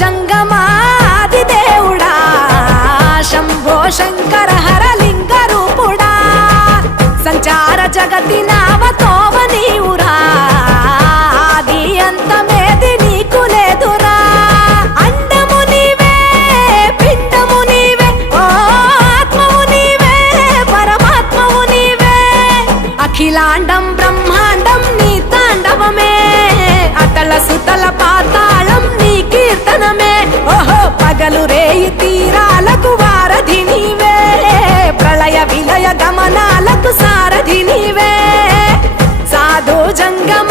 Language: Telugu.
జంగమాది దేవుడా శంభో శంకర హరలింగ రూపుడా సంచార జగతి నావతోవ నీవురా ఆది అంతమేది నీకు లేదురా అండము నీవే పిండము నీవే ఓ ఆత్మవు నీవే పరమాత్మవు నీవే అఖిలాండం బ్రహ్మాండం నీ తాండవమే అతల సుతల పాతాళం నీ కీర్తనమే ఓహో పగలు రేయి తీరాలకు వారధి నీవే ప్రళయ విలయ గమనాలకు సారథి నీవే సాధు జంగమ